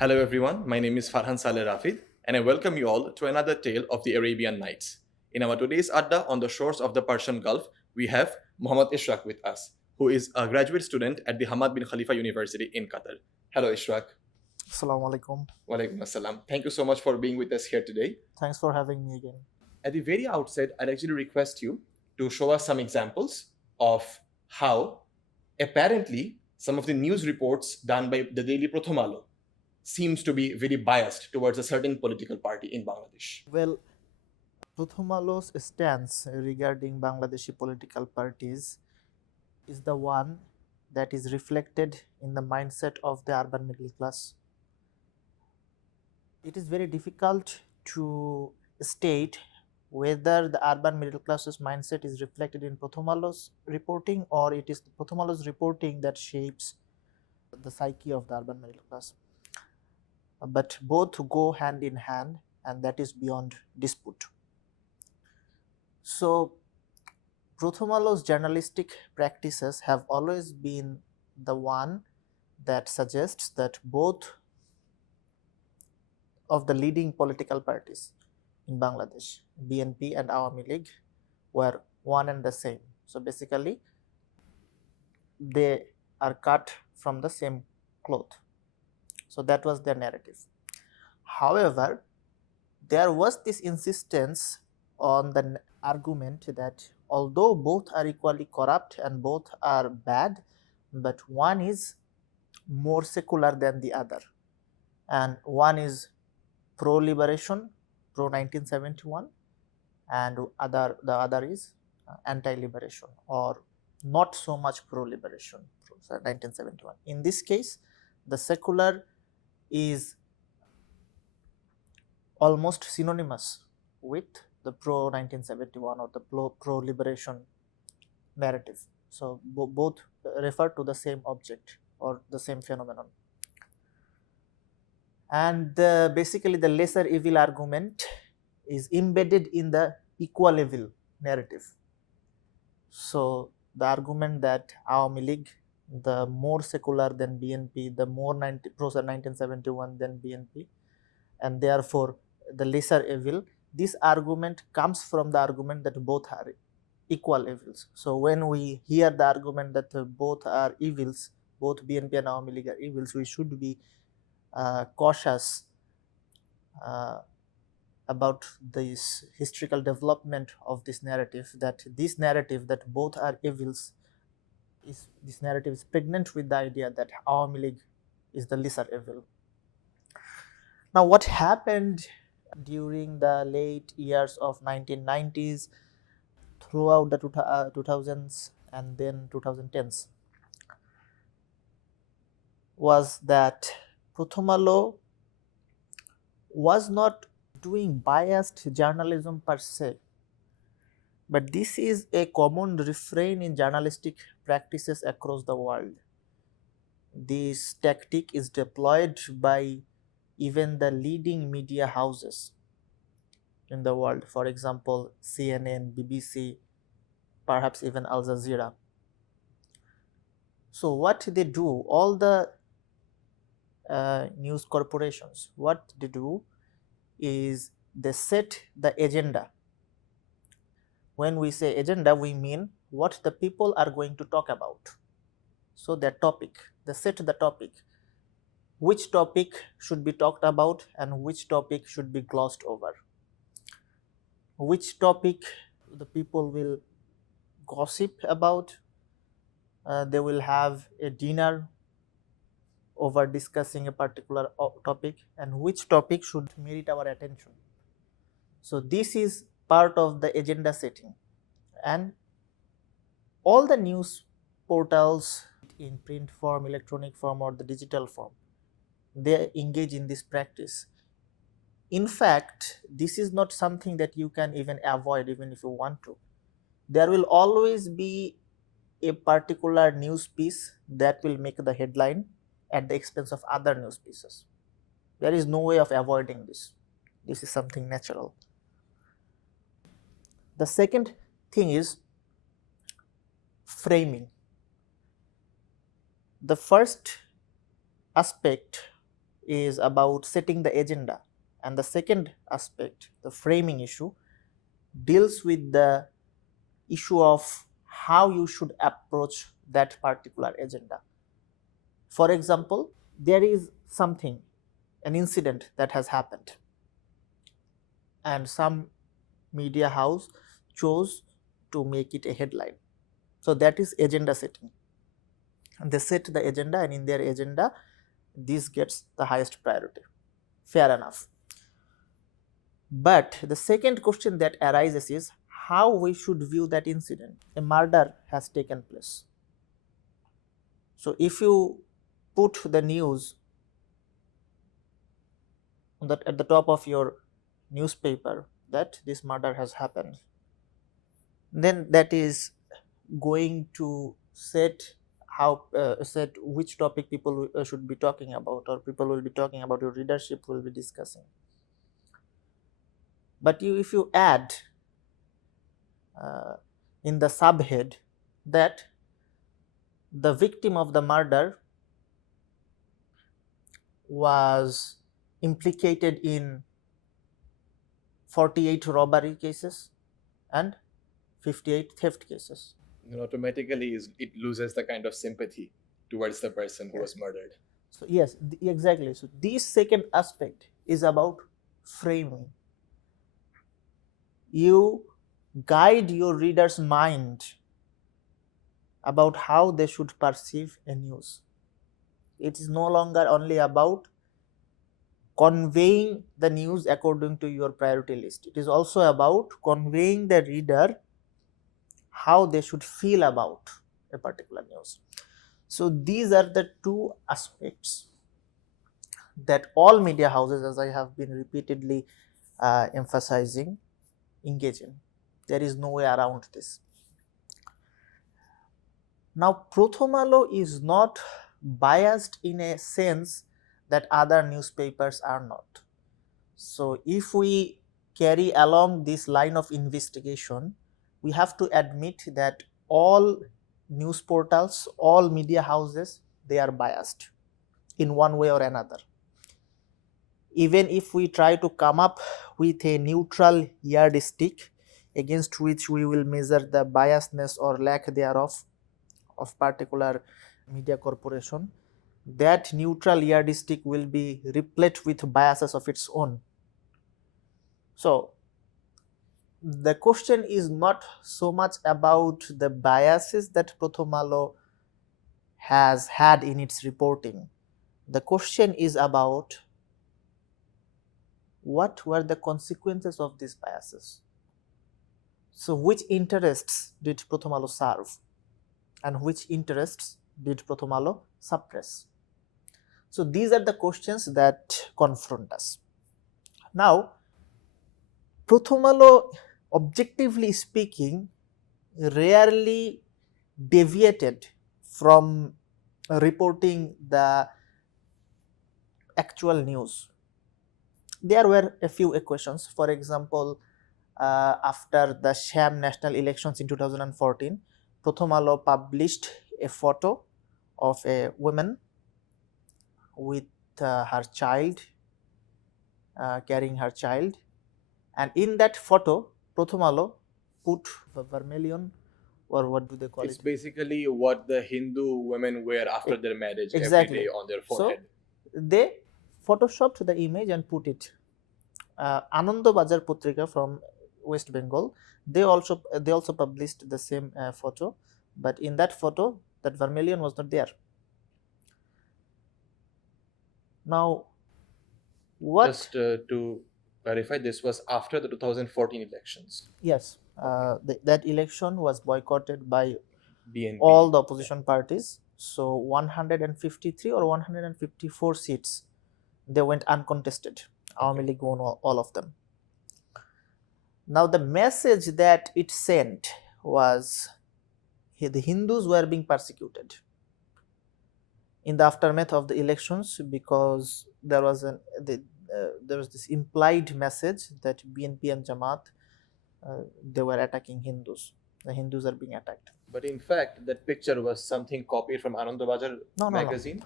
Hello everyone, my name is Farhan Saleh Rafid and I welcome you all to another tale of the Arabian Nights. In our today's Adda on the shores of the Persian Gulf, we have Mohammad Ishrak with us, who is a graduate student at the Hamad bin Khalifa University in Qatar. Hello Ishrak. Assalamu alaikum. Walaikum assalam. Thank you so much for being with us here today. Thanks for having me again. At the very outset, I'd actually request you to show us some examples of how apparently some of the news reports done by the Daily Prothom Alo seems to be very biased towards a certain political party in Bangladesh. Well, Prothom Alo's stance regarding Bangladeshi political parties is the one that is reflected in the mindset of the urban middle class. It is very difficult to state whether the urban middle class's mindset is reflected in Prothom Alo's reporting or it is Prothom Alo's reporting that shapes the psyche of the urban middle class. But both go hand in hand, and that is beyond dispute. So, Prothom Alo's journalistic practices have always been the one that suggests that both of the leading political parties in Bangladesh, BNP and Awami League, were one and the same. So, basically, they are cut from the same cloth. So that was their narrative. However, there was this insistence on the argument that although both are equally corrupt and both are bad, but one is more secular than the other, and one is pro-liberation, pro-1971, and the other is anti-liberation or not so much pro-liberation, pro-1971. In this case, the secular is almost synonymous with the pro-1971 or the pro-liberation narrative. So, both refer to the same object or the same phenomenon. And basically the lesser evil argument is embedded in the equal evil narrative. So, the argument that Awami League, the more secular than BNP, the more pro-1971 than BNP, and therefore the lesser evil, this argument comes from the argument that both are equal evils. So, when we hear the argument that both are evils, both BNP and Awami League are evils, we should be cautious about this historical development of this narrative, that both are evils, this narrative is pregnant with the idea that Awami League is the lesser evil. Now, what happened during the late years of 1990s, throughout the 2000s and then 2010s, was that Prothom Alo was not doing biased journalism per se, but this is a common refrain in journalistic practices across the world. This tactic is deployed by even the leading media houses in the world, for example, CNN, BBC, perhaps even Al Jazeera. So, what they do, all the news corporations, what they do is they set the agenda. When we say agenda, we mean what the people are going to talk about. So, their topic, they set the topic, which topic should be talked about and which topic should be glossed over, which topic the people will gossip about, they will have a dinner over discussing a particular topic, and which topic should merit our attention. So, this is part of the agenda setting, and all the news portals in print form, electronic form, or the digital form, they engage in this practice. In fact, this is not something that you can even avoid, even if you want to. There will always be a particular news piece that will make the headline at the expense of other news pieces. There is no way of avoiding this. This is something natural. The second thing is framing. The first aspect is about setting the agenda, and the second aspect, the framing issue, deals with the issue of how you should approach that particular agenda. For example, there is something, an incident that has happened, and some media house chose to make it a headline. So that is agenda setting. And they set the agenda, and in their agenda, this gets the highest priority. Fair enough. But the second question that arises is how we should view that incident. A murder has taken place. So if you put the news on at the top of your newspaper that this murder has happened, then that is going to set which topic people should be talking about, or people will be talking about, your readership will be discussing. But if you add in the subhead that the victim of the murder was implicated in 48 robbery cases and 58 theft cases. Automatically it loses the kind of sympathy towards the person who was murdered. So yes, exactly. So this second aspect is about framing. You guide your reader's mind about how they should perceive a news. It is no longer only about conveying the news according to your priority list. It is also about conveying the reader how they should feel about a particular news. So these are the two aspects that all media houses, as I have been repeatedly emphasizing, engage in. There is no way around this. Now, Prothom Alo is not biased in a sense that other newspapers are not. So, if we carry along this line of investigation, we have to admit that all news portals, all media houses, they are biased in one way or another. Even if we try to come up with a neutral yardstick against which we will measure the biasness or lack thereof of particular media corporation, that neutral yardstick will be replete with biases of its own. So the question is not so much about the biases that Prothom Alo has had in its reporting. The question is about what were the consequences of these biases. So which interests did Prothom Alo serve, and which interests did Prothom Alo suppress? So these are the questions that confront us. Now, Prothom Alo, objectively speaking, rarely deviated from reporting the actual news. There were a few equations. For example, after the sham national elections in 2014, Prothom Alo published a photo of a woman with her child, carrying her child, and in that photo, Prothom Alo put vermilion, or what do they call It's it? basically what the Hindu women wear after their marriage Exactly. every day on their forehead. So they photoshopped the image and put it. Ananda Bajar Putrika from West Bengal, they also published the same photo, but in that photo, that vermilion was not there. Now, what? Just to clarify, this was after the 2014 elections. Yes, that election was boycotted by BNP. all the opposition parties. So 153 or 154 seats, they went uncontested. Awami League won all of them. Now the message that it sent was the Hindus were being persecuted in the aftermath of the elections, because there was this implied message that BNP and Jamaat they were attacking Hindus. The Hindus are being attacked. But in fact, that picture was something copied from Ananda Bajar No. magazine.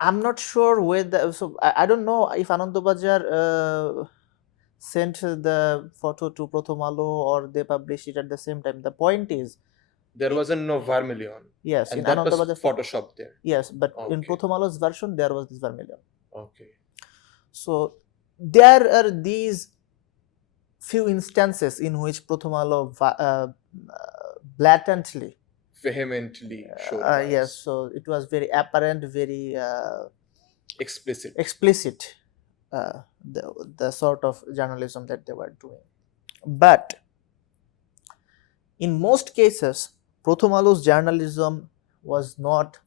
I'm not sure whether, so I don't know if Anandabajar sent the photo to Prothom Alo or they published it at the same time. The point is, There wasn't no Vermilion, yes, in and that was Anandabajar, photoshopped there. yes, but in Okay. Prothom Alo's version, there was this vermilion. Okay. So there are these few instances in which Prothom Alo blatantly, Vehemently showed yes, bias. so it was very apparent, very Explicit. explicit, the sort of journalism that they were doing. But in most cases, Prothom Alo's journalism was not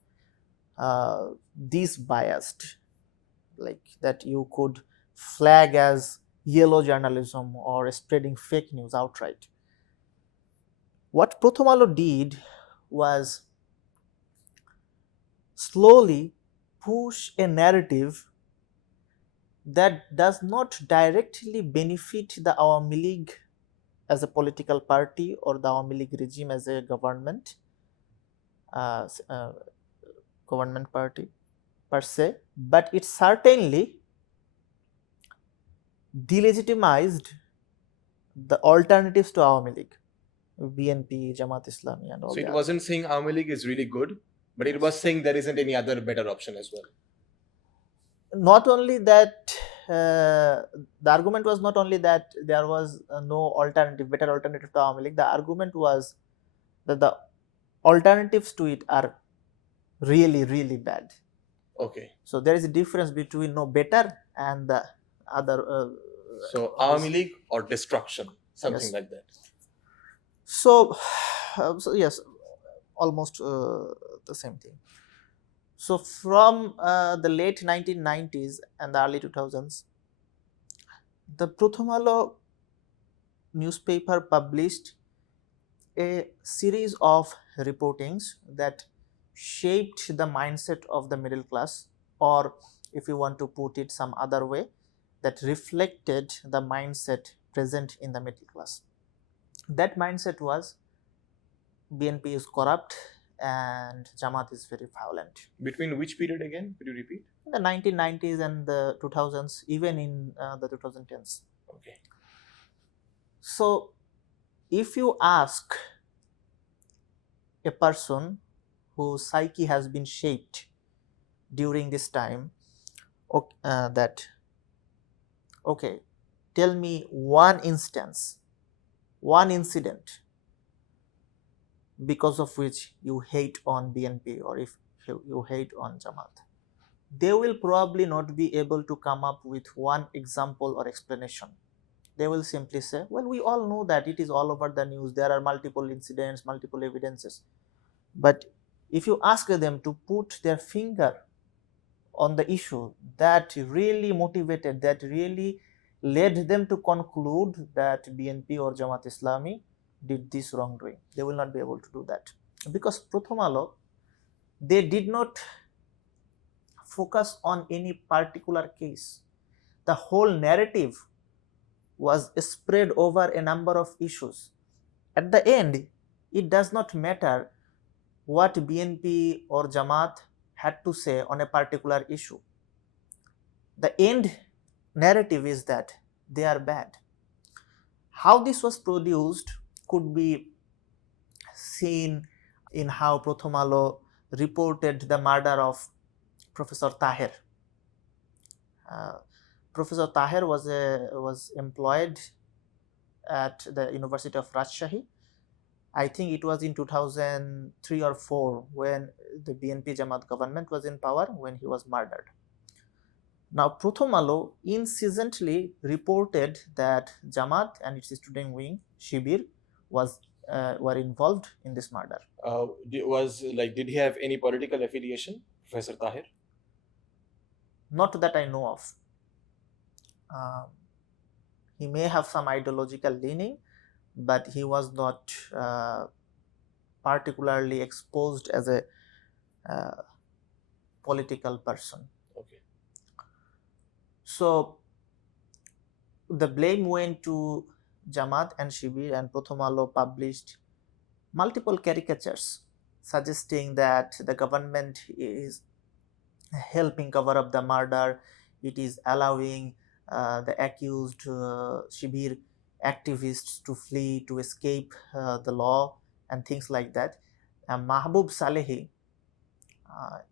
this biased, like that you could flag as yellow journalism or spreading fake news outright. What Prothom Alo did was slowly push a narrative that does not directly benefit the Awami League as a political party or the Awami League regime as a uh, uh, government party per se, but it certainly delegitimized the alternatives to Awami League, BNP, Jamaat Islami, and all So the it others. wasn't saying Awami League is really good, but it was saying there isn't any other better option as well. Not only that, the argument was not only that there was no better alternative to Awami League. The argument was that the alternatives to it are really, really bad. Okay. So there is a difference between no better and the other. So Awami League or destruction, something Yes. like that. So, so yes, almost the same thing. So from the late 1990s and the early 2000s, the Prothom Alo newspaper published a series of reportings that shaped the mindset of the middle class, or if you want to put it some other way, that reflected the mindset present in the middle class. That mindset was BNP is corrupt and Jamaat is very violent. Between which period again? Could you repeat? In the 1990s and the 2000s, even in the 2010s. Okay. So, if you ask a person whose psyche has been shaped during this time, that, okay, tell me one instance, one incident because of which you hate on BNP or if you hate on Jamaat, they will probably not be able to come up with one example or explanation. They will simply say, well, we all know that it is all over the news, there are multiple incidents, multiple evidences. But if you ask them to put their finger on the issue that really motivated, that really led them to conclude that BNP or Jamaat Islami did this wrongdoing, they will not be able to do that. Because Prothom Alo, they did not focus on any particular case. The whole narrative was spread over a number of issues. At the end, it does not matter what BNP or Jamaat had to say on a particular issue. The end narrative is that they are bad. How this was produced could be seen in how Prothom Alo reported the murder of Professor Taher. Professor Taher was employed at the University of Rajshahi. I think it was in 2003 or 4 when the BNP Jamaat government was in power when he was murdered. Now, Prothom Alo incessantly reported that Jamaat and its student wing, Shibir, were involved in this murder. Did he have any political affiliation, Professor Taher? Not that I know of. He may have some ideological leaning, but he was not particularly exposed as a political person. Okay. So the blame went to Jamaat and Shibir, and Prothom Alo published multiple caricatures suggesting that the government is helping cover up the murder. It is allowing the accused Shibir activists to flee, to escape the law, and things like that. Mahbub Salehi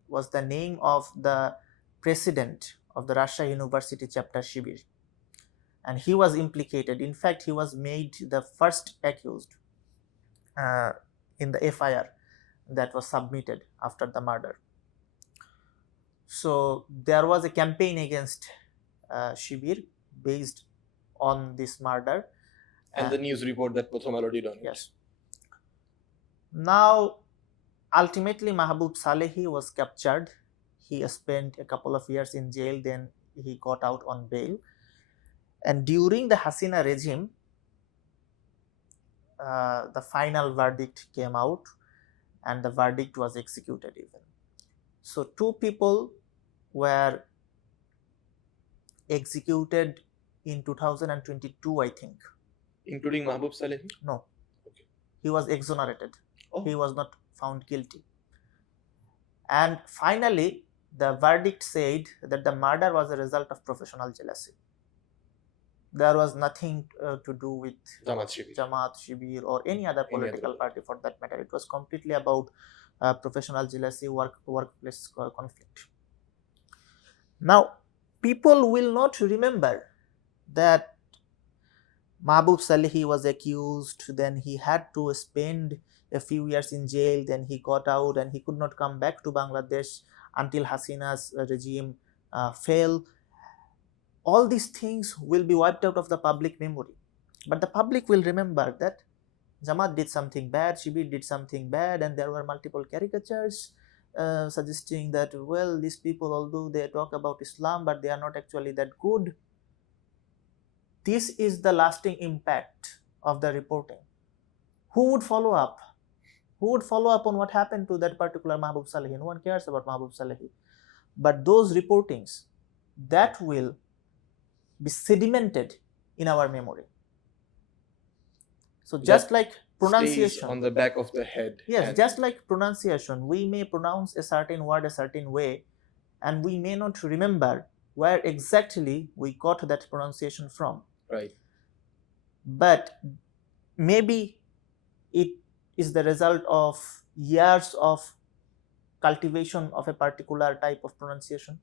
was the name of the president of the Russia University chapter Shibir, and he was implicated. In fact, he was made the first accused uh, in the FIR that was submitted after the murder. So there was a campaign against Shibir based on this murder. And the news report that Prothom Alo did on it. Yes. Now, ultimately, Mahbub Salehi was captured. He spent a couple of years in jail, then he got out on bail. And during the Hasina regime, the final verdict came out, and the verdict was executed even. So, two people were executed in 2022, I think. Including Mahbub Salehi? No. Okay. He was exonerated. Oh. He was not found guilty. And finally, the verdict said that the murder was a result of professional jealousy. There was nothing to do with Jamaat, Shibir, or any other political party for that matter. It was completely about professional jealousy, workplace conflict. Now, people will not remember that Mahbub Salehi was accused, then he had to spend a few years in jail, then he got out and he could not come back to Bangladesh until Hasina's regime fell. All these things will be wiped out of the public memory. But the public will remember that Jamaat did something bad, Shibir did something bad, and there were multiple caricatures suggesting that, well, these people, although they talk about Islam, but they are not actually that good. This is the lasting impact of the reporting. Who would follow up? Who would follow up on what happened to that particular Mahbub Salehi? No one cares about Mahbub Salehi. But those reportings, that will be sedimented in our memory. So just like pronunciation, stays on the back of the head. Yes, just like pronunciation, we may pronounce a certain word a certain way, and we may not remember where exactly we got that pronunciation from. Right. But maybe it is the result of years of cultivation of a particular type of pronunciation.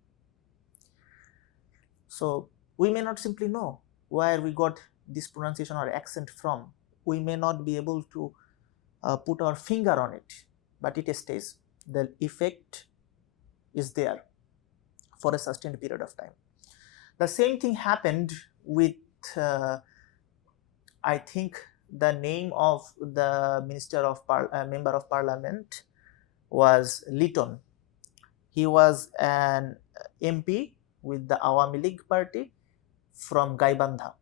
So we may not simply know where we got this pronunciation or accent from. We may not be able to put our finger on it, but it stays. The effect is there for a sustained period of time. The same thing happened with, I think, the name of the member of parliament was Litton. He was an MP with the Awami League party from Gaibandha,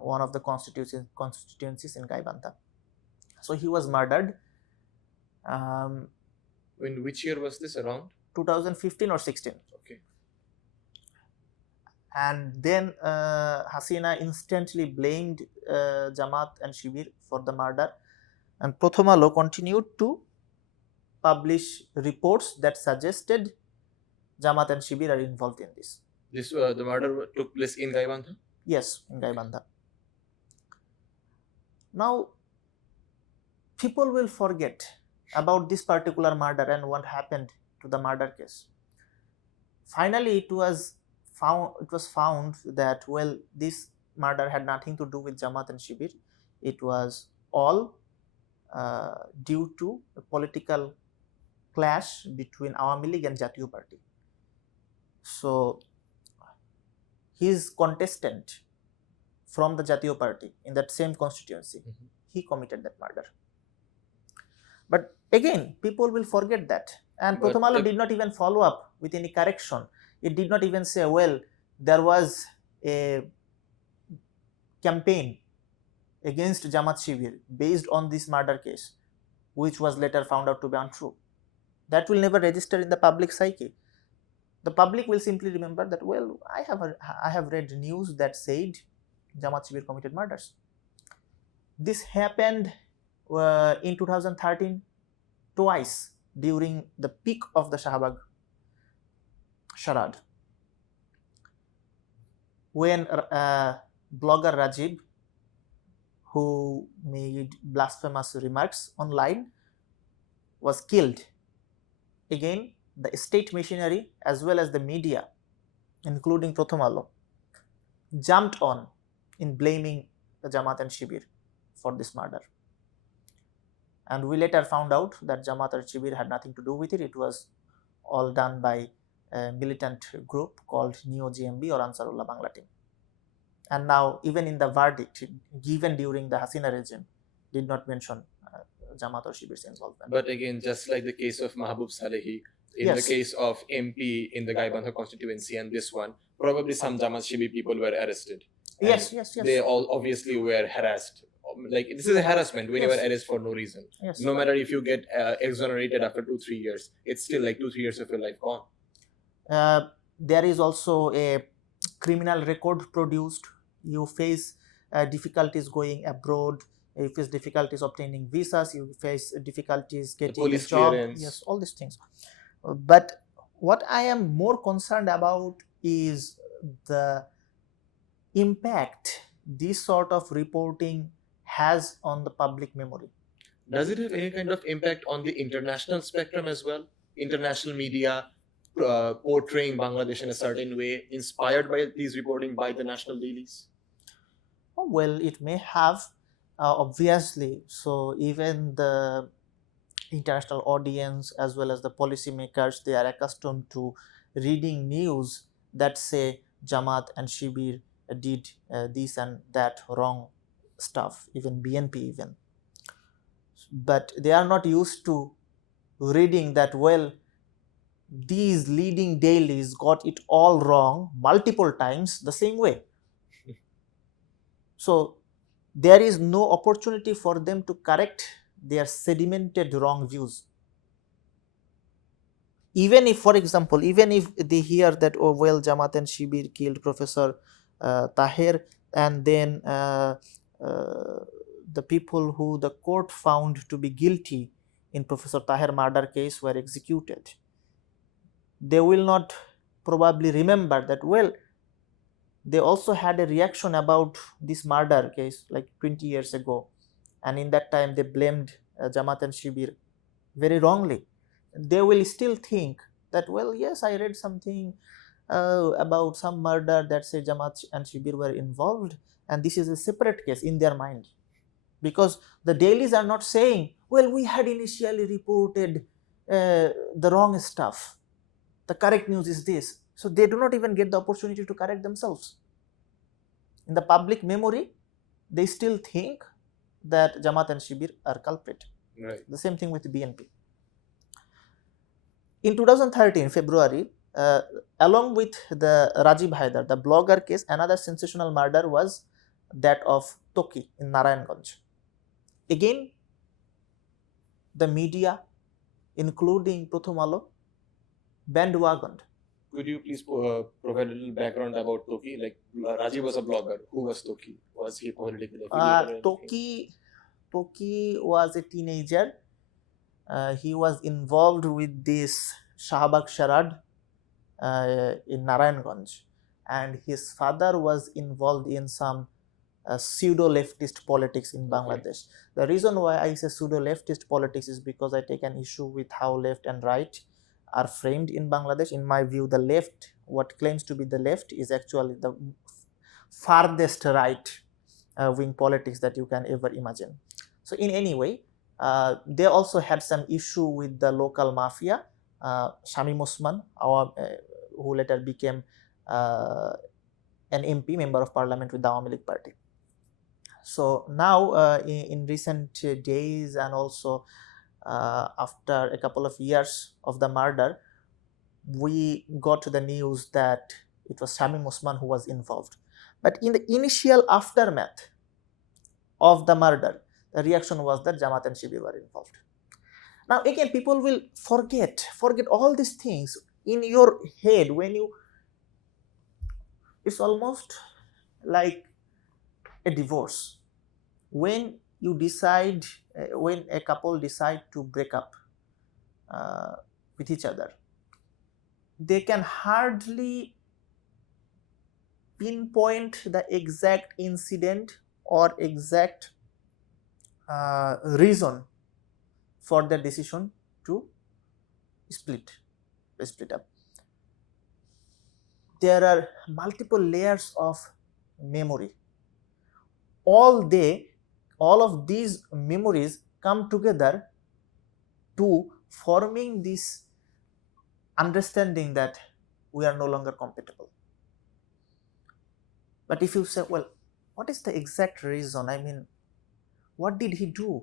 one of the constituencies in Gaibandha. So he was murdered. In which year was this? Around 2015 or 16. Okay. And then Hasina instantly blamed Jamaat and Shibir for the murder, and Prothom Alo continued to publish reports that suggested Jamaat and Shibir are involved in this. This the murder took place in Gaibandha? Yes, in Gaibandha. Now, people will forget about this particular murder and what happened to the murder case. Finally, it was found that, well, this murder had nothing to do with Jamaat and Shibir. It was all due to a political clash between Awami League and Jatiyo Party. So his contestant from the Jatiyo Party in that same constituency, he committed that murder. But again, people will forget that. And Prothom Alo did not even follow up with any correction. It did not even say, well, there was a campaign against Jamaat Shibir based on this murder case, which was later found out to be untrue. That will never register in the public psyche. The public will simply remember that, well, I have read news that said Jamaat Shibir committed murders. This happened in 2013 twice during the peak of the Shahbag charade. When blogger Rajiv, who made blasphemous remarks online, was killed, again the state machinery as well as the media, including Prothom Alo, jumped on in blaming the Jamaat and Shibir for this murder. And we later found out that Jamaat and Shibir had nothing to do with it. It was all done by a militant group called Neo GMB or Ansarullah Bangla Team. And now, even in the verdict given during the Hasina regime, did not mention Jamaat or Shibir's involvement. But again, just like the case of Mahbub Salehi, in the case of MP in the Gaibandha constituency and this one, probably some Jamaat Shibir people were arrested. Yes. They all obviously were harassed. Like, this is a harassment when you were arrested for no reason. Yes. No matter if you get exonerated after 2-3 years, it's still like 2-3 years of your life gone. There is also a criminal record produced. You face difficulties going abroad. You face difficulties obtaining visas. You face difficulties getting police a job. clearance. Yes, all these things. But what I am more concerned about is the impact this sort of reporting has on the public memory. Does it have any kind of impact on the international spectrum as well? International media portraying Bangladesh in a certain way, inspired by these reporting by the national dailies? Oh, well, it may have, obviously. So even the international audience as well as the policymakers, they are accustomed to reading news that say Jamaat and Shibir did this and that wrong stuff, even BNP even. But they are not used to reading that, well, these leading dailies got it all wrong multiple times the same way. So there is no opportunity for them to correct their sedimented wrong views. Even if, for example, even if they hear that, oh well, Jamaat and Shibir killed Professor Taher, and then the people who the court found to be guilty in Professor Taher murder case were executed, they will not probably remember that, well, they also had a reaction about this murder case like 20 years ago, and in that time they blamed Jamaat and Shibir very wrongly. They will still think that, well, yes, I read something about some murder that say Jamaat and Shibir were involved, and this is a separate case in their mind, because the dailies are not saying, well, we had initially reported the wrong stuff, the correct news is this. So they do not even get the opportunity to correct themselves. In the public memory, they still think that Jamaat and Shibir are culprit. Right. The same thing with the BNP. In 2013, February, along with the Rajiv Haidar, the blogger case, another sensational murder was that of Toki in Narayanganj. Again, the media, including Prothom Alo, bandwagoned. Could you please provide a little background about Toki? Like, Rajiv was a blogger. Who was Toki? Was he politically affiliated? Toki was a teenager. He was involved with this Shahbag Sharad in Narayanganj, and his father was involved in some pseudo-leftist politics in Bangladesh. The reason why I say pseudo-leftist politics is because I take an issue with how left and right are framed in Bangladesh. In my view, the left, what claims to be the left, is actually the farthest right wing politics that you can ever imagine. So in any way, they also had some issue with the local mafia. Shamim Osman, who later became an MP, member of parliament with the Awami League party. So now in recent days, and also after a couple of years of the murder, we got to the news that it was Shamim Osman who was involved. But in the initial aftermath of the murder, the reaction was that Jamaat and Shibir were involved. Now again, people will forget all these things in your head when you, it's almost like a divorce. When you decide, when a couple decide to break up with each other, they can hardly pinpoint the exact incident or exact reason for their decision to split up. There are multiple layers of memory. All of these memories come together to forming this understanding that we are no longer compatible. But if you say, well, what is the exact reason? I mean, what did he do?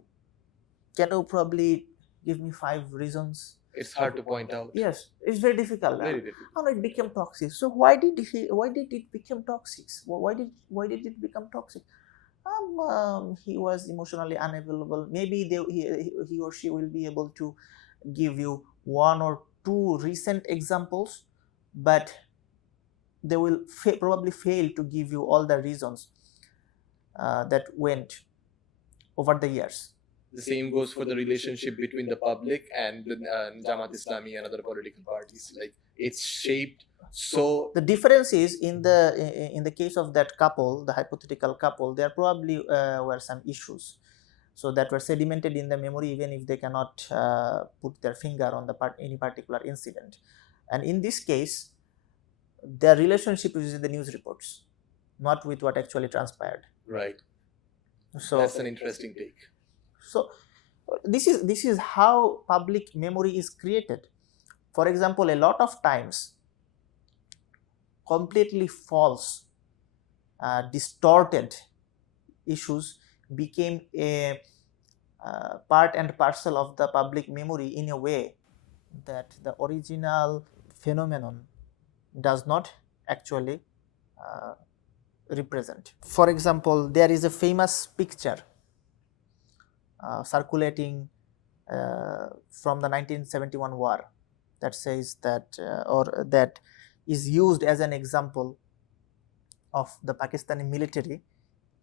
Can you probably give me 5 reasons? It's hard to point out. Yes, it's very difficult. Very difficult. How it became toxic? So why did it become toxic? Why did it become toxic? He was emotionally unavailable. Maybe he or she will be able to give you 1 or 2 recent examples, but they will probably fail to give you all the reasons that went over the years. The same goes for the relationship between the public and the Jamaat Islami and other political parties. Like, it's shaped so. The difference is in the case of that couple, the hypothetical couple, there probably were some issues, so that were sedimented in the memory, even if they cannot put their finger on any particular incident. And in this case, their relationship is in the news reports, not with what actually transpired. Right. So that's an interesting take. So this is how public memory is created. For example, a lot of times completely false, distorted issues became a part and parcel of the public memory in a way that the original phenomenon does not actually represent. For example, there is a famous picture circulating from the 1971 war that says that or that is used as an example of the Pakistani military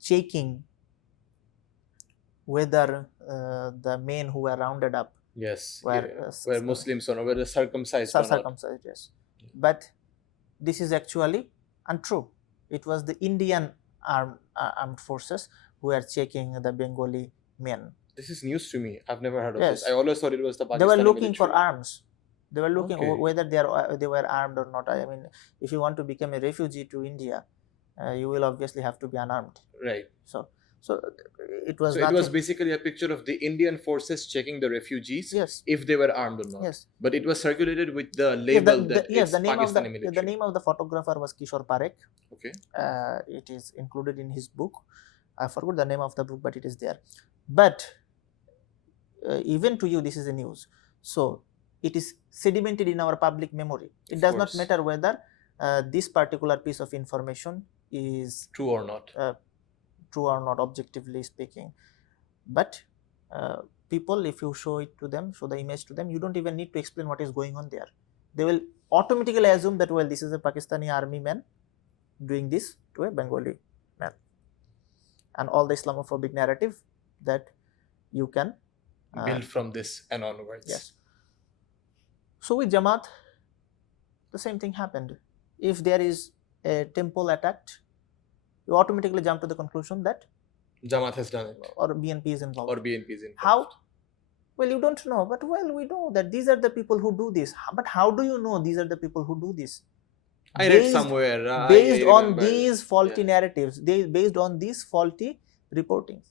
checking whether the men who were rounded up were Muslims or were circumcised or not. Circumcised, yes. But this is actually untrue. It was the Indian armed forces who were checking the Bengali men. This is news to me. I've never heard of this. I always thought it was the Pakistani They were looking military. for arms. They were looking whether they were armed or not. I mean, if you want to become a refugee to India, you will obviously have to be unarmed. Right. So it was. So it was basically a picture of the Indian forces checking the refugees, yes, if they were armed or not. Yes. But it was circulated with the label that it's Pakistani military. The name of the photographer was Kishore Parekh. Okay. It is included in his book. I forgot the name of the book, but it is there. But even to you, this is a news. So it is sedimented in our public memory. It does not matter whether this particular piece of information is true or not. True or not, objectively speaking. But people, if you show the image to them, you don't even need to explain what is going on there. They will automatically assume that, well, this is a Pakistani army man doing this to a Bengali man, and all the Islamophobic narrative that you can build from this and onwards. Yes. So with Jamaat, the same thing happened. If there is a temple attacked, you automatically jump to the conclusion that Jamaat has done it, or BNP is involved. How? Well, you don't know, but we know that these are the people who do this. But how do you know these are the people who do this? I read somewhere. Based on these faulty narratives, based on these faulty reportings.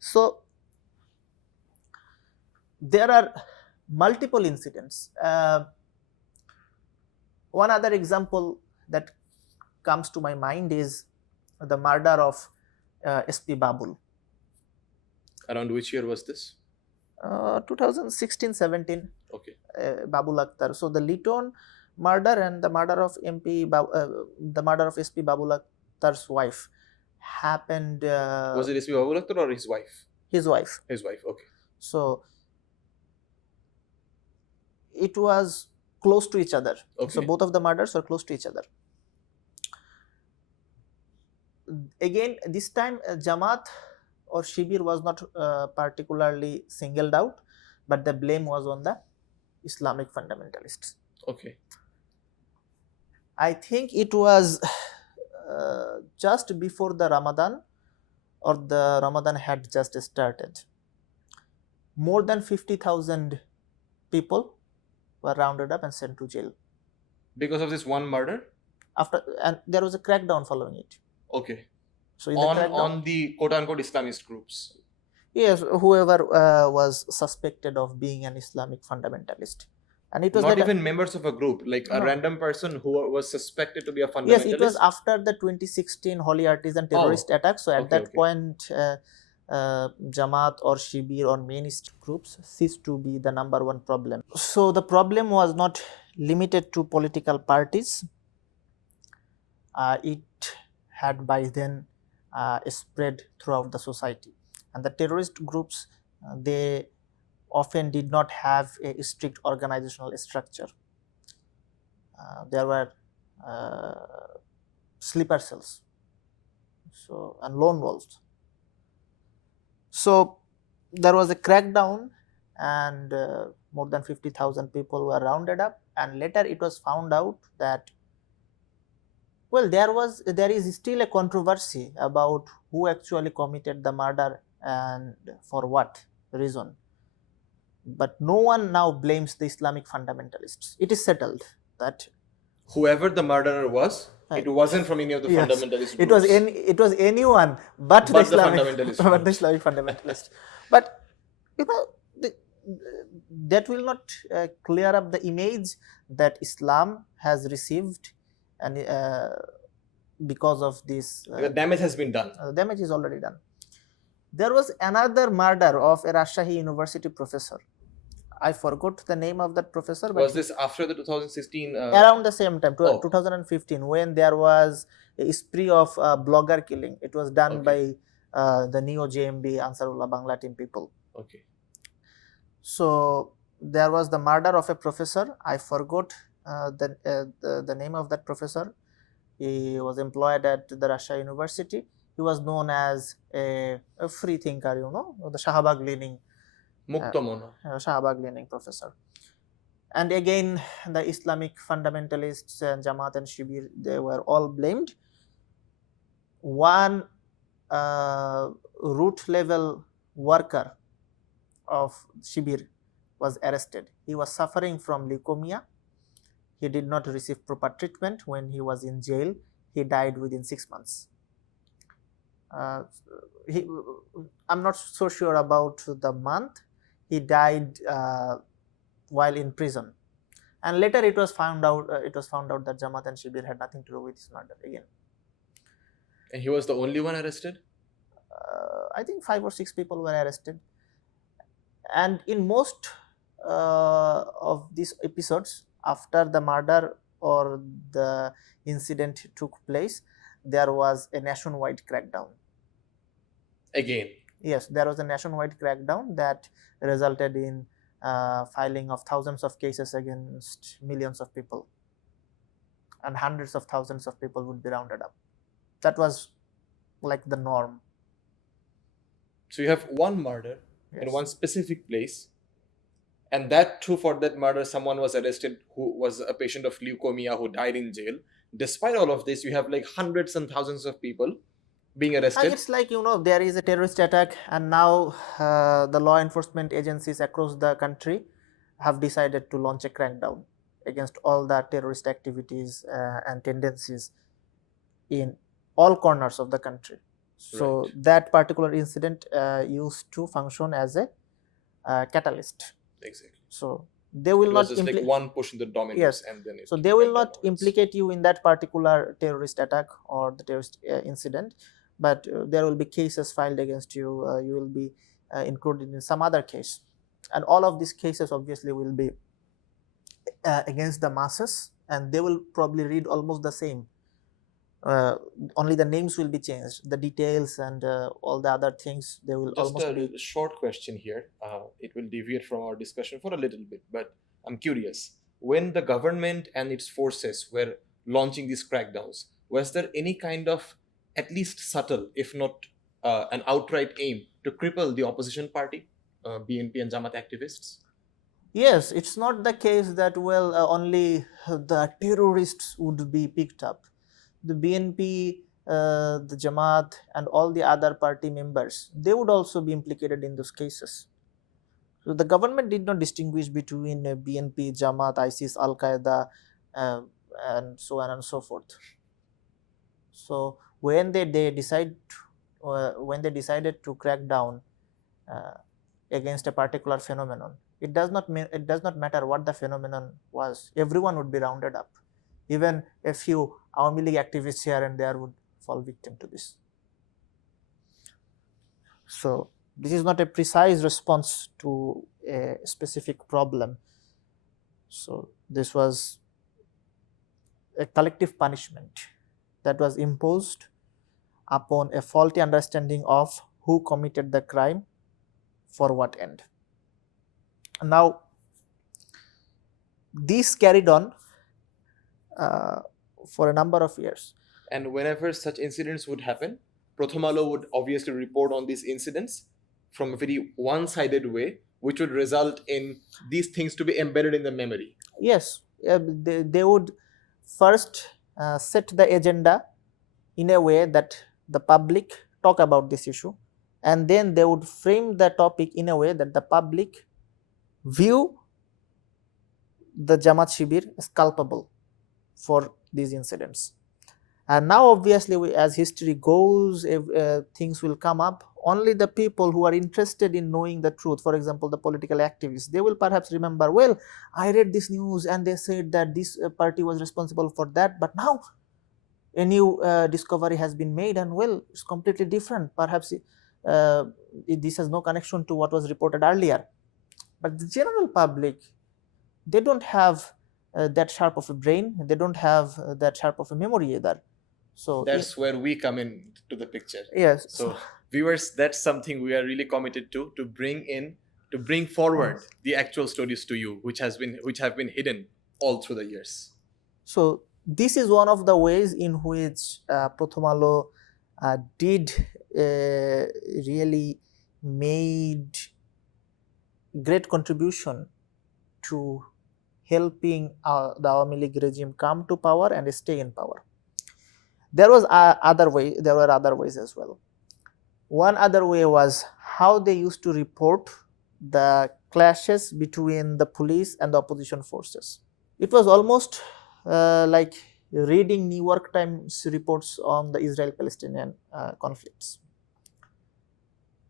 So there are multiple incidents. One other example that comes to my mind is the murder of SP Babul. Around which year was this? 2016-17. Okay. Babul Akhtar. So the Liton murder and the murder of the murder of SP Babul Akhtar's wife happened. Was it SP Babul Akhtar or his wife? His wife. His wife. Okay. So it was close to each other. Okay. So both of the murders were close to each other. Again, this time Jamaat or Shibir was not particularly singled out, but the blame was on the Islamic fundamentalists. Okay. I think it was just before the Ramadan, or the Ramadan had just started. More than 50,000 people were rounded up and sent to jail. Because of this one murder? And there was a crackdown following it. Okay. So in the crackdown, On the quote-unquote Islamist groups. yes, whoever was suspected of being an Islamic fundamentalist. And it was Not even members of a group, like a No. random person who was suspected to be a fundamentalist. Yes, it was after the 2016 Holy Artisan terrorist attack. So at that point, Jamaat or Shibir or mainstream groups ceased to be the number one problem. So the problem was not limited to political parties. It had by then spread throughout the society. And the terrorist groups, they often did not have a strict organizational structure. There were sleeper cells, and lone wolves. So there was a crackdown, and more than 50,000 people were rounded up. And later it was found out that, well, there is still a controversy about who actually committed the murder and for what reason. But no one now blames the Islamic fundamentalists. It is settled that whoever the murderer was, it wasn't from any of the fundamentalist groups. It was anyone but the Islamic fundamentalist. But that will not clear up the image that Islam has received, and because of this, the damage has been done. The damage is already done. There was another murder of a Rajshahi University professor. I forgot the name of that professor. But was this after the 2016? Around the same time, 2015, when there was a spree of blogger killing. It was done by the Neo JMB Ansarullah Bangla team people. Okay. So there was the murder of a professor. I forgot the name of that professor. He was employed at the Rajshahi University. He was known as a free thinker, the Shahbag leaning. Shahbag leaning professor. And again, the Islamic fundamentalists and Jamaat and Shibir, they were all blamed. One root level worker of Shibir was arrested. He was suffering from leukemia. He did not receive proper treatment when he was in jail. He died within 6 months. I'm not so sure about the month. He died while in prison, and later it was found out that Jamaat and Shibir had nothing to do with his murder again. And he was the only one arrested? I think 5 or 6 people were arrested. And in most of these episodes, after the murder or the incident took place, there was a nationwide crackdown. Again? Yes, there was a nationwide crackdown that resulted in filing of thousands of cases against millions of people, and hundreds of thousands of people would be rounded up. That was like the norm. So you have one murder in one specific place, and that too, for that murder someone was arrested who was a patient of leukemia who died in jail. Despite all of this, you have like hundreds and thousands of people being arrested. And it's like, there is a terrorist attack, and now the law enforcement agencies across the country have decided to launch a crackdown against all the terrorist activities and tendencies in all corners of the country. So that particular incident used to function as a catalyst. Exactly. So they will not just like one push in the dominoes, and then so they will not implicate you in that particular terrorist attack or the terrorist incident, but there will be cases filed against you. You will be included in some other case, and all of these cases obviously will be against the masses, and they will probably read almost the same. Only the names will be changed, the details and all the other things, they will just almost a short question here. It will deviate from our discussion for a little bit, but I'm curious. When the government and its forces were launching these crackdowns, was there any kind of at least subtle, if not an outright aim to cripple the opposition party, BNP and Jamaat activists? Yes, it's not the case that, well, only the terrorists would be picked up. The BNP, the Jamaat, and all the other party members, they would also be implicated in those cases. So the government did not distinguish between BNP, Jamaat, ISIS, Al Qaeda, uh, and so on and so forth. So when they decided to crack down uh, against a particular phenomenon, it does not matter what the phenomenon was. Everyone would be rounded up. Even a few Awami League activists here and there would fall victim to this. So this is not a precise response to a specific problem. So this was a collective punishment that was imposed upon a faulty understanding of who committed the crime for what end. Now, this carried on uh, for a number of years. And whenever such incidents would happen, Prothom Alo would obviously report on these incidents from a very one-sided way, which would result in these things to be embedded in the memory. Yes, they would first set the agenda in a way that the public talk about this issue, and then they would frame the topic in a way that the public view the Jamaat Shibir as culpable for these incidents. And now, obviously, as history goes, things will come up. Only the people who are interested in knowing the truth, for example, the political activists, they will perhaps remember, well, I read this news and they said that this party was responsible for that, but now a new discovery has been made, and well, it's completely different. Perhaps this has no connection to what was reported earlier. But the general public, they don't have that sharp of a brain, they don't have that sharp of a memory either. So that's where we come in to the picture. Yes. So viewers, that's something we are really committed to bring forward the actual stories to you, which have been hidden all through the years. So this is one of the ways in which Prothom Alo did really made great contribution to helping the Awami League regime come to power and stay in power. There were other ways as well. One other way was how they used to report the clashes between the police and the opposition forces. It was almost like reading New York Times reports on the Israel-Palestinian conflicts.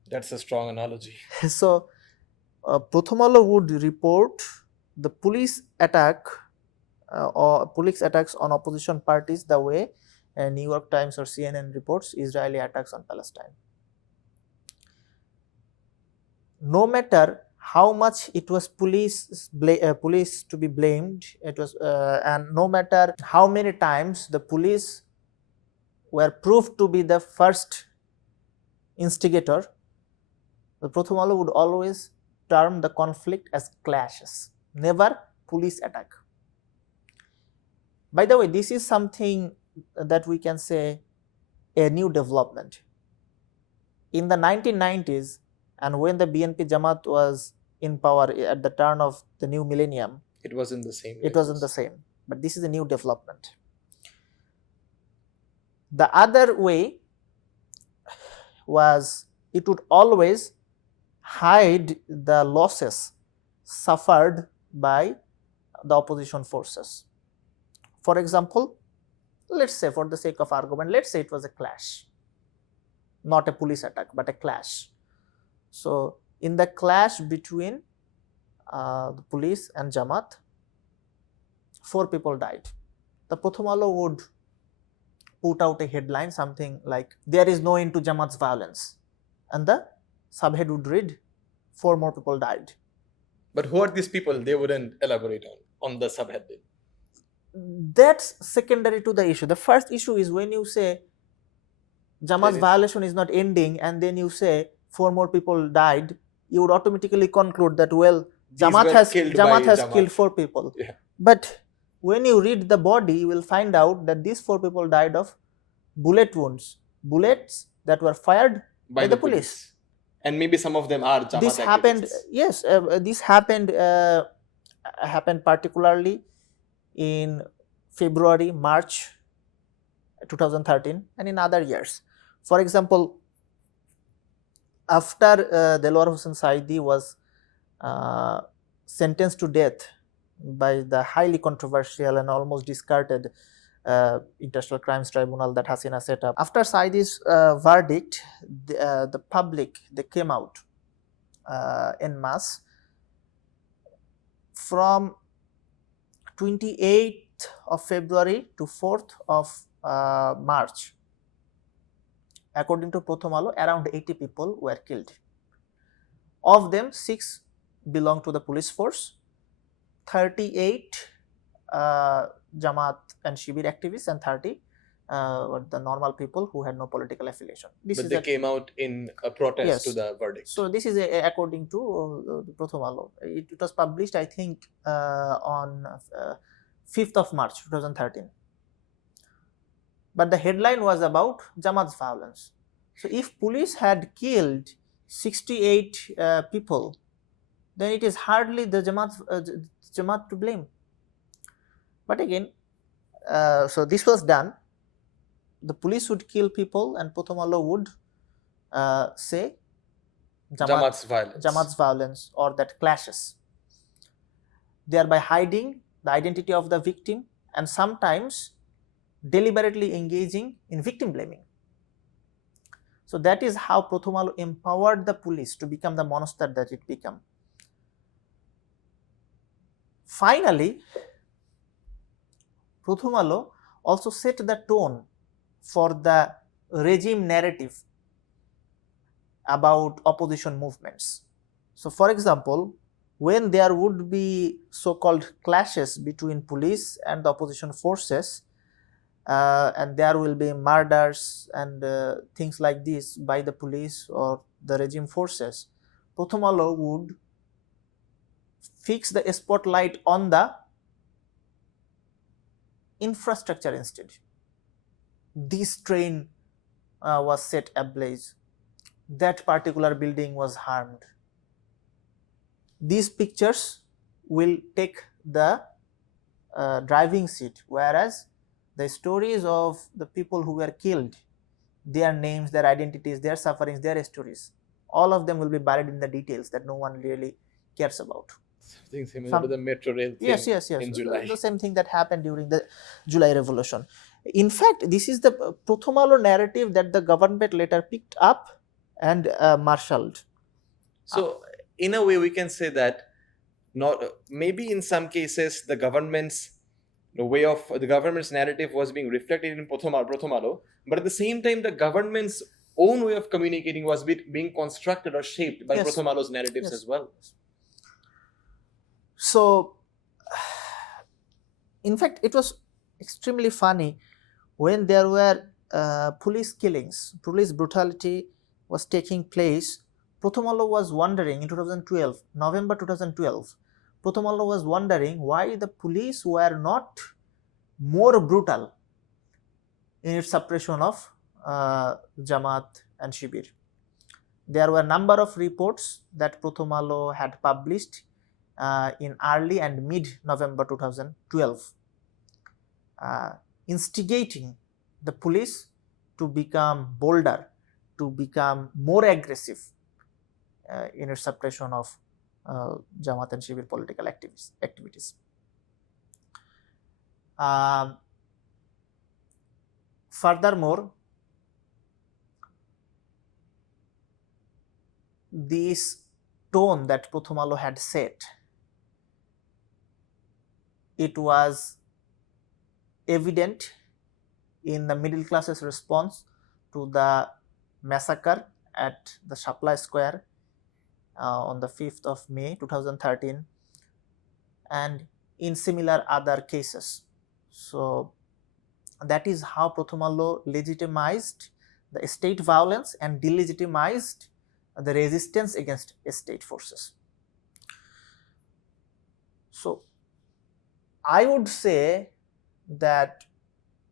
That's a strong analogy. So Prothom Alo would report the police attacks on opposition parties the way New York Times or CNN reports Israeli attacks on Palestine. No matter how much it was police to be blamed, it was and no matter how many times the police were proved to be the first instigator, the Prothom Alo would always term the conflict as clashes, never police attack. By the way, this is something that we can say a new development. In the 1990s, and when the BNP Jamaat was in power at the turn of the new millennium, it wasn't the same. It wasn't the same, but this is a new development. The other way was it would always hide the losses suffered by the opposition forces. For example, let's say, for the sake of argument, let's say it was a clash, not a police attack, but a clash. So in the clash between the police and Jamaat, 4 people died. The Prothom Alo would put out a headline, something like, "There is no end to Jamaat's violence," and the subhead would read, 4 more people died. But who are these people? They wouldn't elaborate on the subhead. That's secondary to the issue. The first issue is when you say Jamaat's violation is not ending, and then you say 4 more people died, you would automatically conclude that, well, Jamaat has killed 4 people. Yeah. But when you read the body, you will find out that these 4 people died of bullet wounds, bullets that were fired by the police. And maybe some of them are Jamaat This happened, activists. yes, this happened particularly in February, March 2013, and in other years. For example, after Delwar Hossain Saidi was uh, sentenced to death by the highly controversial and almost discarded International Crimes Tribunal that Hasina set up. After Saidi's verdict, the public, they came out en masse. From 28th of February to 4th of March, according to Prothom Alo, around 80 people were killed. Of them, 6 belong to the police force, 38 Jamaat and Shibir activists, and 30 were the normal people who had no political affiliation. But they came out in a protest to Yes. the verdict. So this is according to the Prothom Alo. It was published, I think, on 5th of March 2013. But the headline was about Jamaat's violence. So if police had killed 68 people, then it is hardly the Jamaat to blame. But again, so this was done. The police would kill people, and Prothom Alo would say Jamaat's violence, or that clashes, thereby hiding the identity of the victim and sometimes deliberately engaging in victim blaming. So that is how Prothom Alo empowered the police to become the monster that it became. Finally, Prothom Alo also set the tone for the regime narrative about opposition movements. So, for example, when there would be so-called clashes between police and the opposition forces, and there will be murders and things like this by the police or the regime forces, Prothom Alo would fix the spotlight on the infrastructure instead. This train was set ablaze. That particular building was harmed. These pictures will take the driving seat, whereas the stories of the people who were killed, their names, their identities, their sufferings, their stories, all of them will be buried in the details that no one really cares about. Something similar to the metro rail thing. Yes. In July. The same thing that happened during the July Revolution. In fact, this is the Prothom Alo narrative that the government later picked up and marshaled. So, in a way, we can say that not maybe in some cases the government's narrative was being reflected in Prothom Alo, but at the same time the government's own way of communicating was being constructed or shaped by Prothom Alo's narratives as well. So, in fact, it was extremely funny when there were police killings, police brutality was taking place. Prothom Alo was wondering in 2012, November 2012, Prothom Alo was wondering why the police were not more brutal in its suppression of Jamaat and Shibir. There were a number of reports that Prothom Alo had published in early and mid-November 2012, instigating the police to become bolder, to become more aggressive in its suppression of Jamaat and Shibir political activities. Furthermore, this tone that Prothom Alo had set, it was evident in the middle class's response to the massacre at the Shapla Square on the 5th of May 2013, and in similar other cases. So that is how Prothom Alo legitimized the state violence and delegitimized the resistance against state forces. So I would say that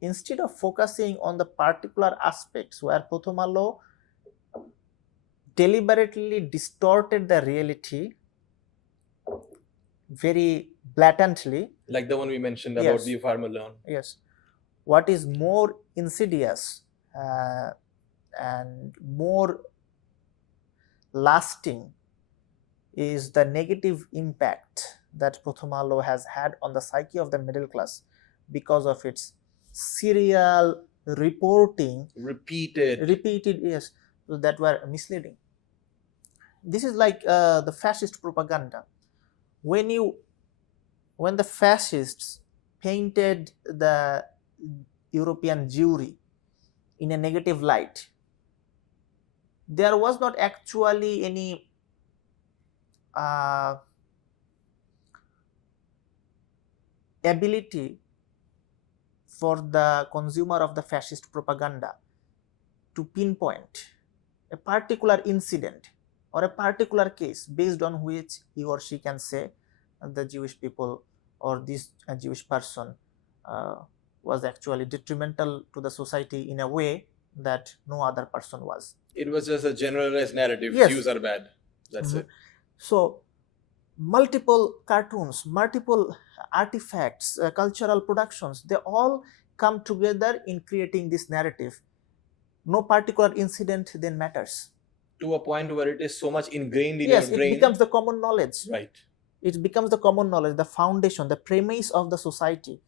instead of focusing on the particular aspects where Prothom Alo deliberately distorted the reality very blatantly. Like the one we mentioned Yes. about the farmer loan. Yes. What is more insidious and more lasting is the negative impact that Prothom Alo has had on the psyche of the middle class because of its serial reporting, repeated, yes, that were misleading. This is like the fascist propaganda. When the fascists painted the European Jewry in a negative light, there was not actually any ability for the consumer of the fascist propaganda to pinpoint a particular incident or a particular case based on which he or she can say the Jewish people or this Jewish person was actually detrimental to the society in a way that no other person was. It was just a generalized narrative. Yes. Jews are bad. That's it. So multiple cartoons, multiple artifacts, cultural productions, they all come together in creating this narrative. No particular incident then matters. To a point where it is so much ingrained in Yes, your brain. it becomes the common knowledge. Right. It becomes the common knowledge, the foundation, the premise of the society.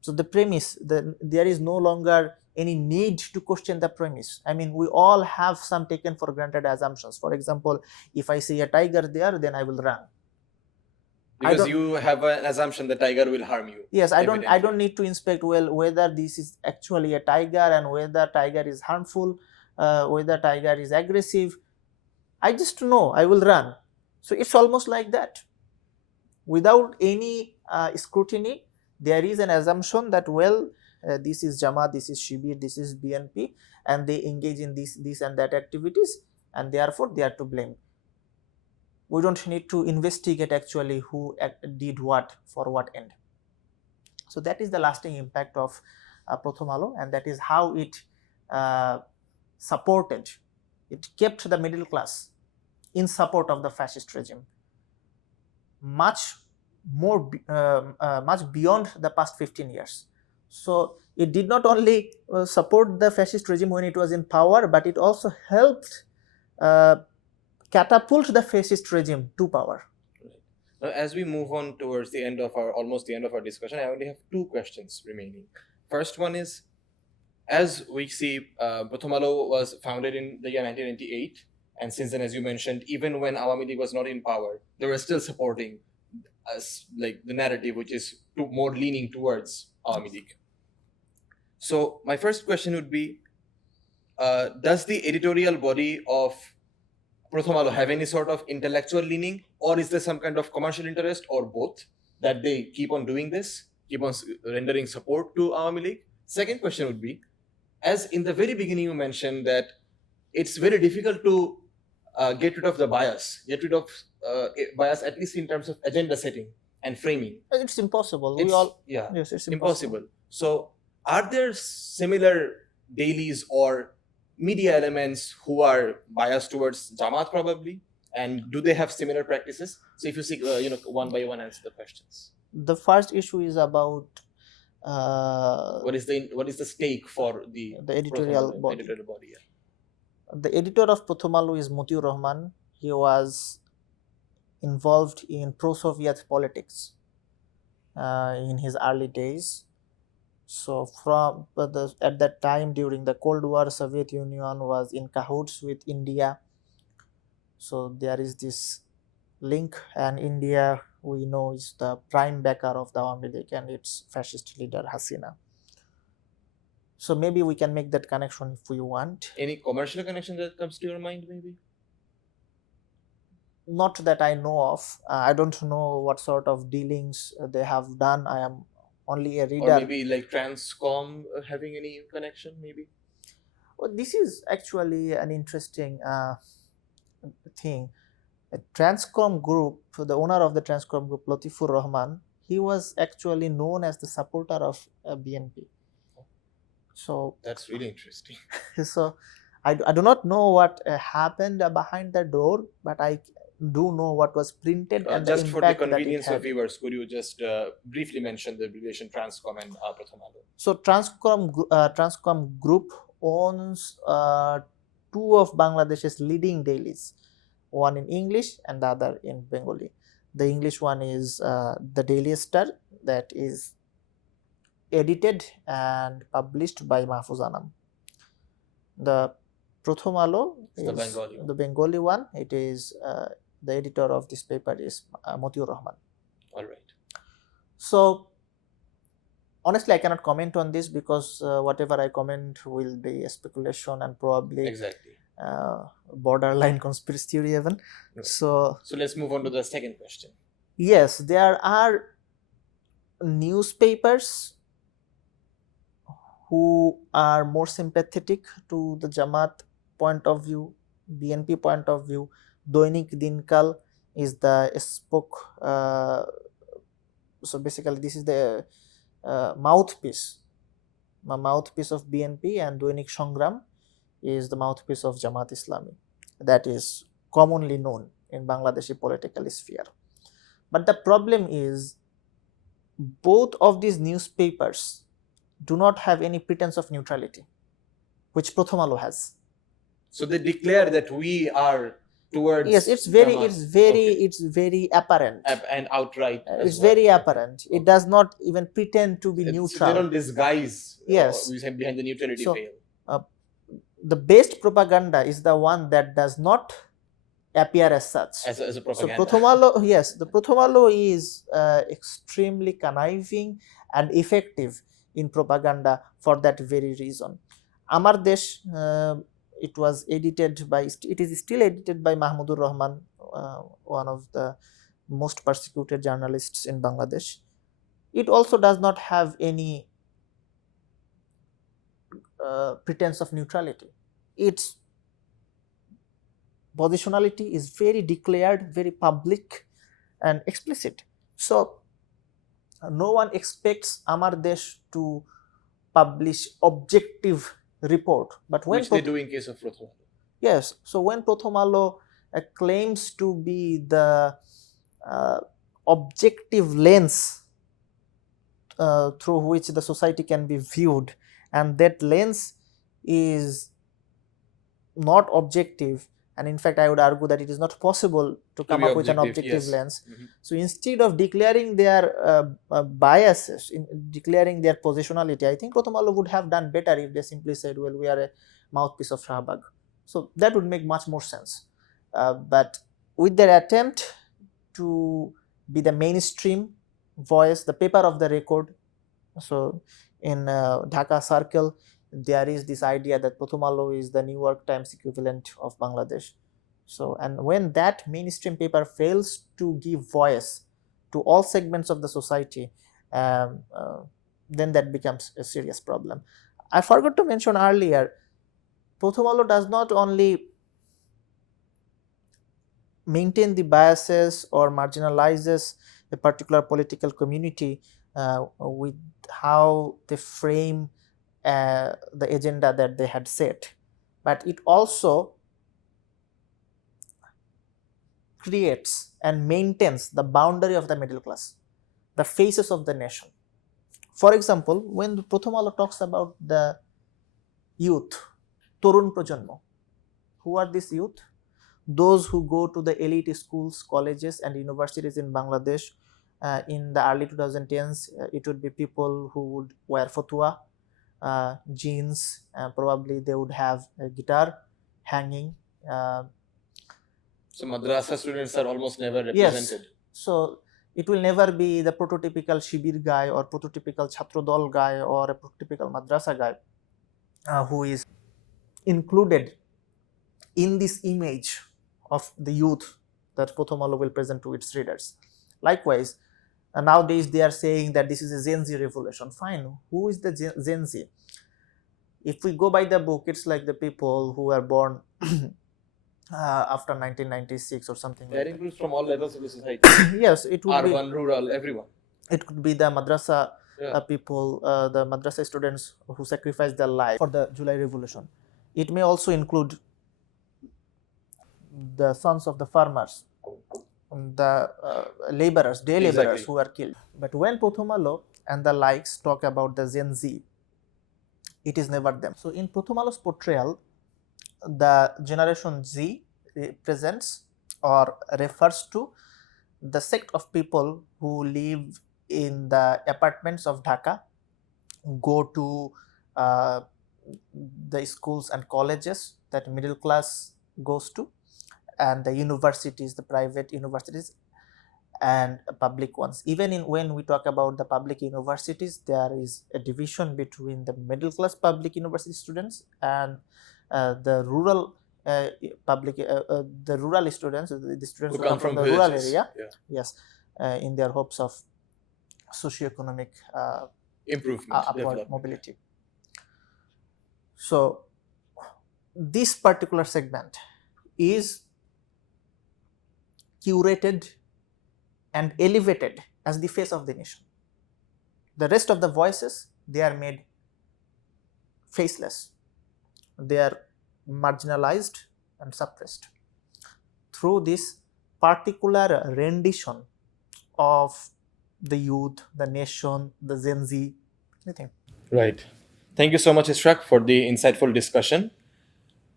So the premise, there is no longer any need to question the premise. I mean, we all have some taken for granted assumptions. For example, if I see a tiger there, then I will run. Because you have an assumption the tiger will harm you. Yes, I don't need to inspect well whether this is actually a tiger and whether tiger is harmful, whether tiger is aggressive. I just know I will run. So it's almost like that. Without any scrutiny, there is an assumption that this is Jamaat, this is Shibir, this is BNP, and they engage in this and that activities, and therefore they are to blame. We don't need to investigate actually who did what for what end. So that is the lasting impact of Prothom Alo, and that is how it supported, it kept the middle class in support of the fascist regime much beyond the past 15 years. So it did not only support the fascist regime when it was in power, but it also helped catapult the fascist regime to power. Now, as we move on towards the end of almost the end of our discussion, I only have two questions remaining. First one is, as we see, Prothom Alo was founded in the year 1998, and since then, as you mentioned, even when Awami League was not in power, they were still supporting us, like the narrative, which is more leaning towards Awami League. So my first question would be, does the editorial body of Prothom Alo have any sort of intellectual leaning, or is there some kind of commercial interest, or both, that they keep on doing this, keep on rendering support to Awami League? Second question would be, as in the very beginning you mentioned that it's very difficult to get rid of the bias, bias at least in terms of agenda setting and framing. It's impossible. Yes, it's impossible. So are there similar dailies or media elements who are biased towards Jamaat probably, and do they have similar practices? So if you see, one by one answer the questions. The first issue is about what is the stake for the editorial body? Yeah. The editor of Prothom Alo is Mutiur Rahman. He was involved in pro-Soviet politics in his early days. So at that time during the Cold War, Soviet Union was in cahoots with India. So there is this link, and India, we know, is the prime backer of the Awami League and its fascist leader Hasina. So maybe we can make that connection if we want. Any commercial connection that comes to your mind, maybe? Not that I know of. I don't know what sort of dealings they have done. I am only a reader. Or maybe like Transcom having any connection, maybe? Well, this is actually an interesting thing. A Transcom group, the owner of the Transcom group, Latifur Rahman, he was actually known as the supporter of BNP. So that's really interesting. So I do not know what happened behind the door, but I do know what was printed and the Just for the impact that it convenience of had. viewers, could you just briefly mention the abbreviation Transcom and Prothom Alo? So Transcom Group owns two of Bangladesh's leading dailies, one in English and the other in Bengali. The English one is the Daily Star, that is edited and published by Mahfuz Anam. The Prothom Alo is the Bengali one. It is the editor of this paper is Motiur Rahman. All right. So honestly, I cannot comment on this because whatever I comment will be a speculation and probably Exactly. Borderline conspiracy theory even. Right. So let's move on to the second question. Yes, there are newspapers who are more sympathetic to the Jamaat point of view, BNP point of view. Doinik Dinkal is the so basically this is the mouthpiece of BNP, and Doinik Sangram is the mouthpiece of Jamaat Islami. That is commonly known in Bangladeshi political sphere. But the problem is both of these newspapers do not have any pretense of neutrality, which Prothom Alo has. So they declare that we are towards. Yes, it's very apparent and outright. It's very apparent. It does not even pretend to be neutral. So they don't disguise. Yes. Behind the neutrality veil. The best propaganda is the one that does not appear as such. As a propaganda. So Prothom Alo, yes, the Prothom Alo is extremely conniving and effective in propaganda for that very reason. Amar Desh, it is still edited by Mahmudur Rahman, one of the most persecuted journalists in Bangladesh. It also does not have any pretense of neutrality. Its positionality is very declared, very public and explicit. So no one expects Amar Desh to publish objective report, but when which they do in case of Prothom Alo. Yes, so when Prothom Alo claims to be the objective lens through which the society can be viewed, and that lens is not objective, and in fact I would argue that it is not possible to come up with an objective lens. So instead of declaring their biases, declaring their positionality, I think Prothom Alo would have done better if they simply said, well, we are a mouthpiece of Shahbag. So that would make much more sense. But with their attempt to be the mainstream voice, the paper of the record, so in Dhaka circle, there is this idea that Prothom Alo is the New York Times equivalent of Bangladesh. So, and when that mainstream paper fails to give voice to all segments of the society, then that becomes a serious problem. I forgot to mention earlier, Prothom Alo does not only maintain the biases or marginalizes a particular political community with how they frame the agenda that they had set, but it also creates and maintains the boundary of the middle class, the faces of the nation. For example, when Prothom Alo talks about the youth, Torun Projanmo, who are these youth? Those who go to the elite schools, colleges and universities in Bangladesh in the early 2010s. It would be people who would wear fatwa, jeans, probably they would have a guitar hanging. So madrasa students are almost never represented. Yes. So it will never be the prototypical Shibir guy or prototypical Chhatrodol guy or a prototypical madrasa guy who is included in this image of the youth that Prothom Alo will present to its readers. Likewise, nowadays they are saying that this is a Gen Z revolution. Fine, who is the Gen Z? If we go by the book, it's like the people who were born after 1996 or something like that. That includes from all levels of the society. Yes, it would be urban, rural, everyone. It could be the madrasa people, the madrasa students who sacrificed their life for the July Revolution. It may also include the sons of the farmers, the laborers, day laborers who are killed. But when Prothom Alo and the likes talk about the Gen Z, it is never them. So in Prothom Alo's portrayal, the generation Z represents or refers to the sect of people who live in the apartments of Dhaka, go to the schools and colleges that middle class goes to, and the universities, the private universities and public ones. Even in when we talk about the public universities, there is a division between the middle class public university students and the rural public the rural students, the students who come from the rural area. Yes, in their hopes of socioeconomic Improvement, upward mobility. So this particular segment is curated and elevated as the face of the nation. The rest of the voices, they are made faceless. They are marginalized and suppressed through this particular rendition of the youth, the nation, the Gen Z, anything. Right. Thank you so much, Ishrak, for the insightful discussion.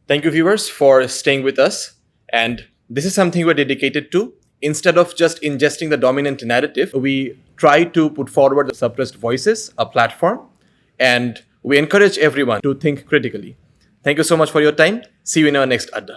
Thank you, viewers, for staying with us. And this is something we're dedicated to. Instead of just ingesting the dominant narrative, we try to put forward the suppressed voices, a platform, and we encourage everyone to think critically. Thank you so much for your time. See you in our next Adda.